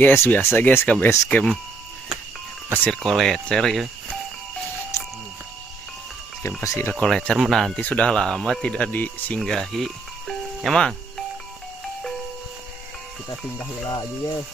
guys, biasa guys ke base camp Pasir Kolecer ya. Camp Pasir Kolecer menanti sudah lama tidak disinggahi. Emang kita singgahi lagi guys.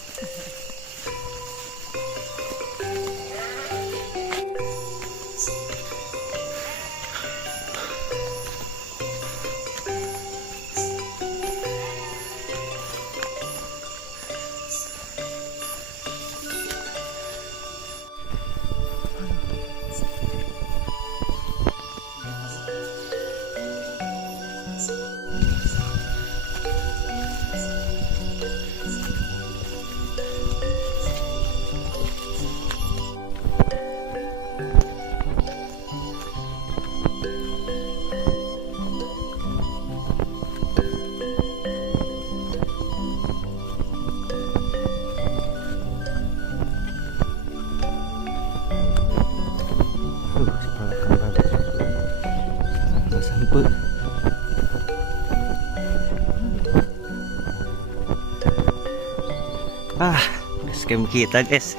base camp kita guys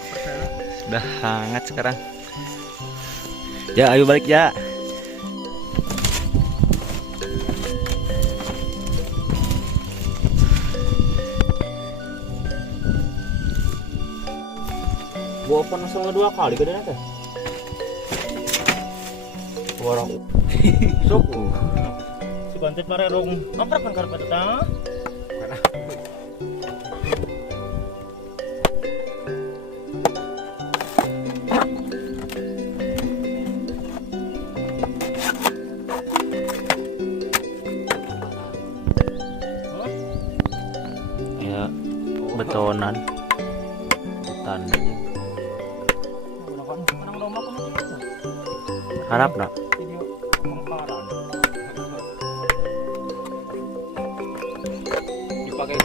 sudah hangat sekarang. Ya, ayo balik ya. Gua panas sama 2 kali gede nanti. Warang. Sok. Si bantet mare dong. Ngaprak kan karpet ta? Ya, betonan. Hutan. Harap nak. Dipakai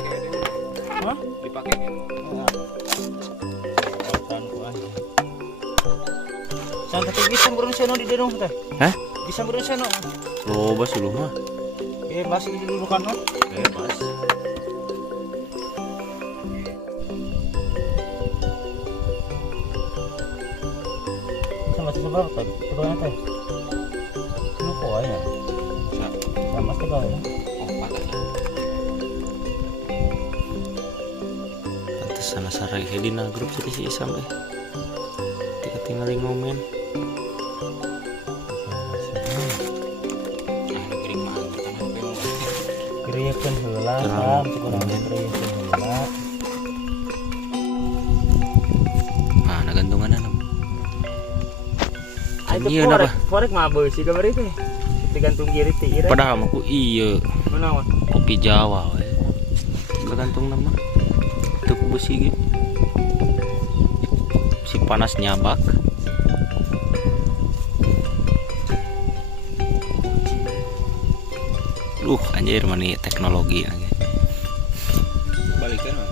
hah? Dipakai santai bisa burung seno di dedong teh. Hah? Bisa burung seno. Loba suluh mah. Masih dulu kan no? Bebas. Sama seberapa tadi? Tebalnya teh. Lupa ya. Sama tebalnya. Pantesan sarai dina grup si Isam tinggal ngomen. Geriakeun heula sam sekurang geriakeun heula. Mana gantungan anu? Iya apa? Korek mah beusi gambar itu. Digantung kiri ti ira. Padahal mah ku ieu. Menawa? Kopi Jawa we. Kagantung nama. Itu ku besi gitu. Si panas nyabak. Anjir mana teknologi lagi. Balikan mah.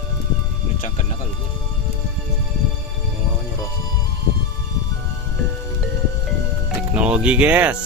Nucangkeunna ka lugu. Oh, nyeros. Teknologi, guys.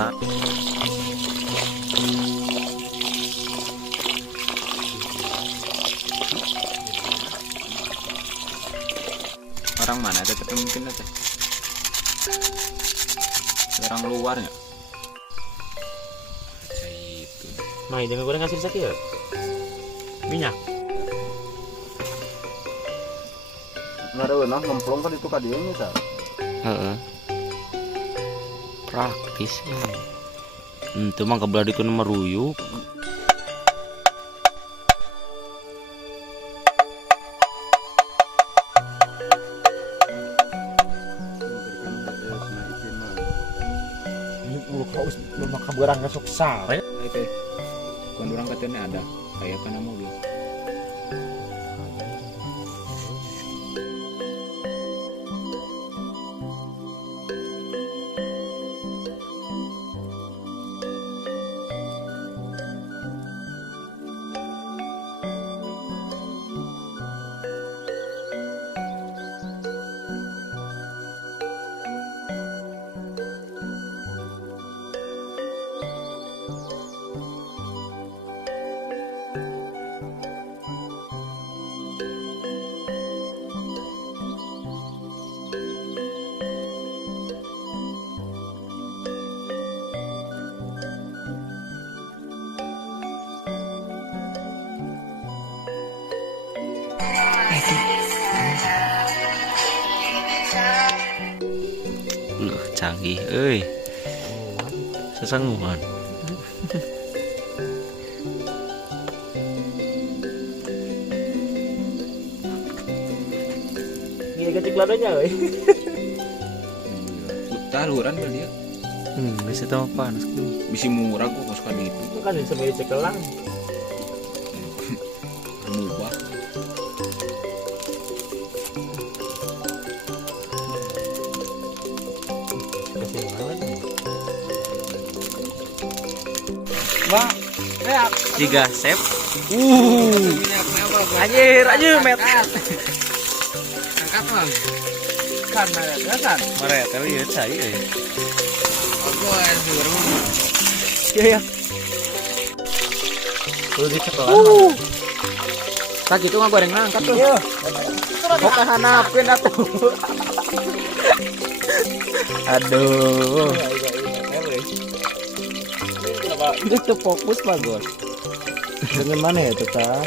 lah. Orang mana ada mungkin ada. Orang luarnya. Itu. Mai jangan goreng hasil sakit ya. Minyak. Nah, ngemplong kan itu kadieu nya tah. Heeh. Praktis ya. Itu mah kebelah dikeun meruyuk. Ini ulu kaus belum kabarang kasuk sare. Itu. Kun urang katanya ada kayak kana mobil. Loh, canggih euy. Sesenguan. Iya kecik ladonya euy. Taluran kan dia. Geus eta mah panas ku. Bisi murah kok kos ka ditu. Itu kan bisa beli cekelang. Mubah. Kasih banget. Wah, reak. Jiga sep. Anjir, met. Angkat mah. Kan ada kan. Mare teh lieu cai euy. Ogo anjir. Iya ya. Tuh di cekelang. Tak gitu mah goreng ngangkat tuh. Iya. Kok kahanapkeun atuh. Aduh. Itu fokus bagus. Dengan mana ya tetang?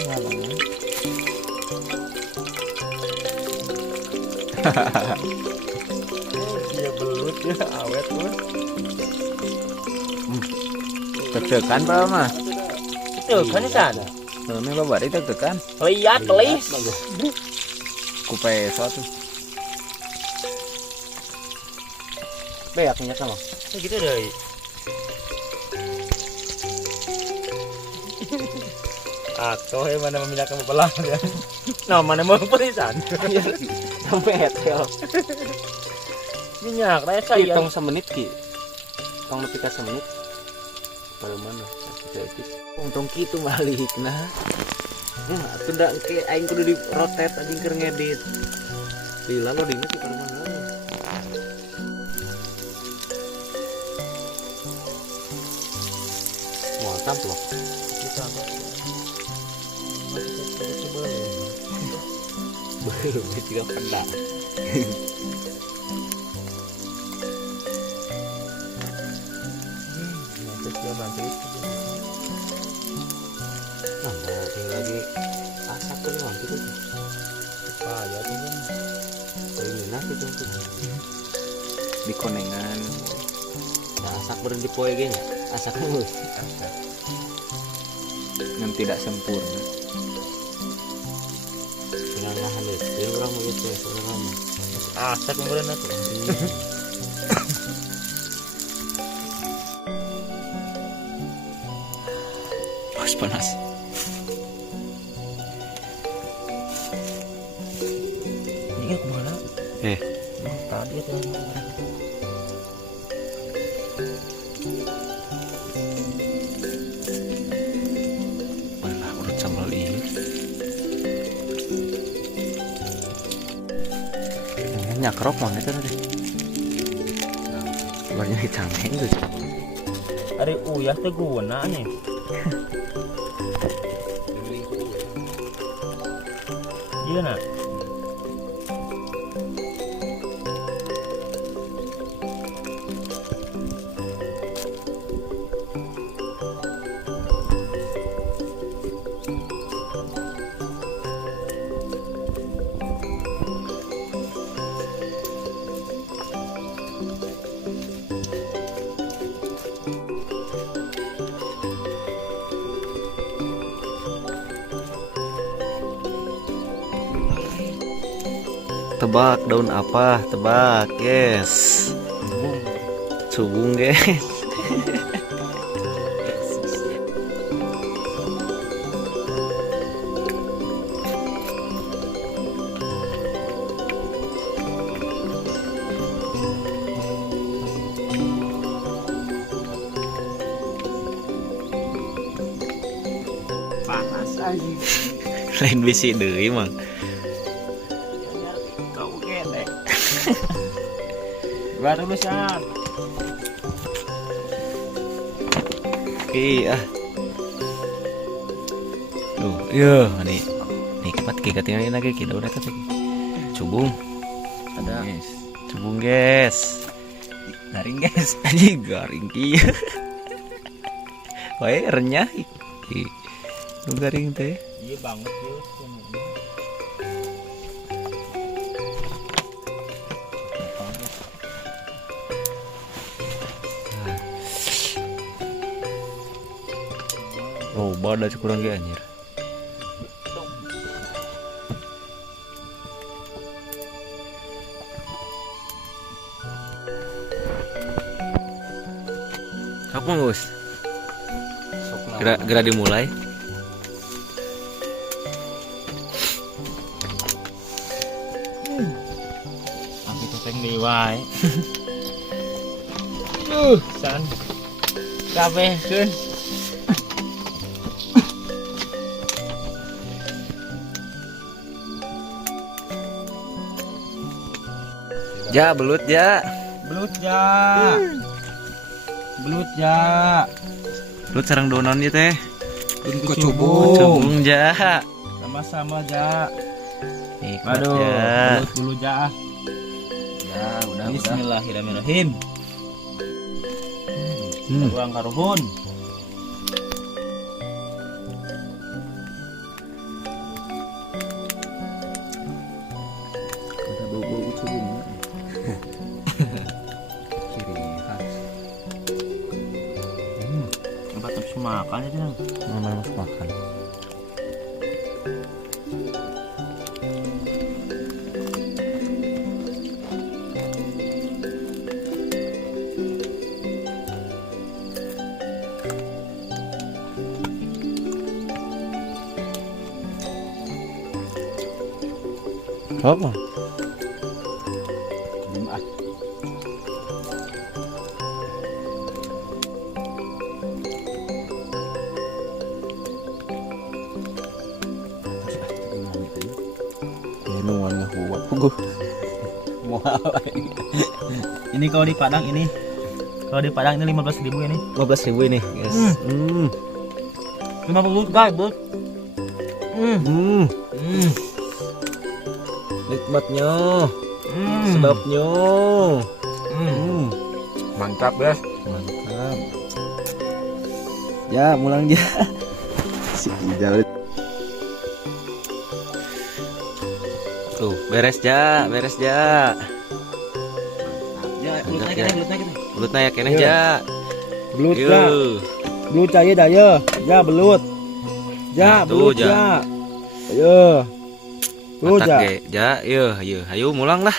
Dia belut ya awet tuh. Tekan pa mah. Itu kan sana. Ini lo bari tekan. Lihat lis. Ku peso tuh. Beaknya sama. Gitu deh. Atau yang mana memindah kamu belah ya. Nah mana mau perisan. Sampai hetel. Minyak raya saya. Hitung semenit ki. Tong nepi ka semenit. Baru mana? Untung gitu balik nah. Ya, sudah ke aing kudu di rotate anjing keur ngedit. Lila lo dina sih pada mana. Wah, tamplok. Kita belum tidak pernah. Nambah tinggal lagi asap tuh nanti tuh. Aja tuh kan. Ini nasi tuh. Di konengan. Nah, asak berhenti poe gini. Asak mulus. Yang tidak sempurna. Tinggal nahan deh. Jadi orang mau gitu ya sebenarnya. Asak kemudian aku. Pas panas. Ini aku mana? Tadi itu. Mana urut sambal ini. Nyakrok mana itu tadi? Banyak canggih tuh. Ari uyah teh guna nih. Iya nak. Tebak daun apa? Tebak, yes. Subung, guys. Panas aja. Lain bisi deui mah. Kau gede. Baru lusan. Iya. Tuh, iya nih. Nikmat kayak tinggalin lagi kita udah tadi. Cubung. Ada. Cubung, guys. Garing guys. Anjing garing kieu. Wae renyah. Ih. Nu garing teh. Iya banget ya. Oh, badan kurang ge anjir. Kapan, Gus? Gerak dimulai. Ambil topeng liwai. San. Kabeh keun. Ja, belut ja. Belut ja. Belut ja. Belut sareng donon ieu teh. Ku cubung. Cubung ja. Sama-sama ja. Nikmat Aduh, ja. belut dulu ja. Ya, udah. Bismillahirrahmanirrahim. Ruang karuhun. Ada bau-bau cubung. Ciri khas. Tempat nafsu makan aja. Mana masuk makan. Apa? Minuman ngehuat puguh. Ini kalau di Padang ini. Kalau di Padang ini 15.000 ini. 15.000 ini, guys. 50 guys, Bud. Nikmatnya. Sedapnya. Mantap, guys. Mantap. Ya, mulang ja. Si Ijal. Tuh, beres ja, beres ja. Ya, Mantap, belut naik ya. kene, belut naik kene. Belut naik keneh ja. Belut Yuh. ja. Belut ja ya daya. Ya belut. Ja, Nah, tuh, belut ja. ja. Ayo. Belut Matak ja. ge ja, yeuh, ayo mulang lah.